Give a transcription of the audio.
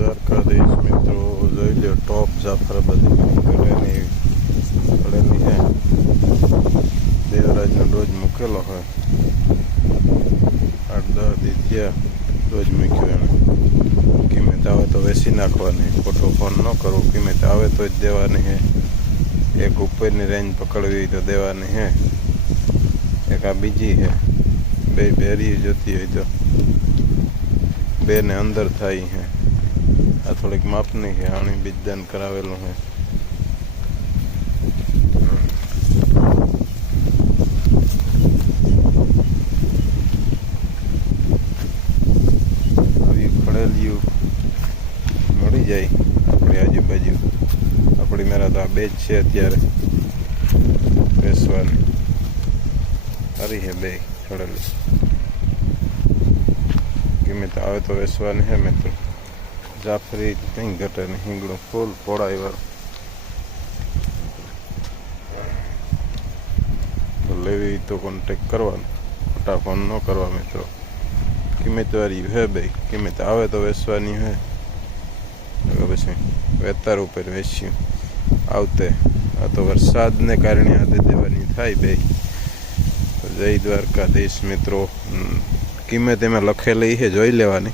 દ્વારકાધીશ મિત્રો જોઈ લો ટોપ જાફરાબાદી ઘરેની પડેલી છે. દેવરાજનો ડોઝ મૂકેલો હોય 8-10 દી થયા ડોઝ મૂક્યો એને. કિંમત આવે તો વેચી નાખવાની, ખોટો ફોન ન કરવો. કિંમત આવે તો જ દેવાની છે. એક ઉપરની રેન્જ પકડવી તો દેવાની છે, એક આ બીજી છે. બે બેરી જોતી હોય તો બે ને અંદર થાય છે. આ થોડીક માપની છે, આણી બીજદાન કરાવેલું છે. આવી ખડેલિયું મળી જાય આપણી આજુબાજુ. આપણી મેરા તો આ બે જ છે અત્યારે બેસવાની. સારી છે બે ખડેલી. કિંમત આવે તો વેચવાની છે મિત્રો. જાફરી કંઈ ઘટે નહીં, હિંગડું ફૂલ પોળાઈ વાળું. તો લેવી તો કોન્ટેક કરવાનો, ખોટા ફોન ન કરવા મિત્રો. કિંમત વાળી હે બે. કિંમત આવે તો વેચવાની હે. પછી વેતાર ઉપર વેચ્યું આવતે. આ તો વરસાદને કારણે આદે દેવાની થાય બે. જય દ્વારકાધીશ મિત્રો. કિંમત એમાં લખેલી છે, જોઈ લેવાની.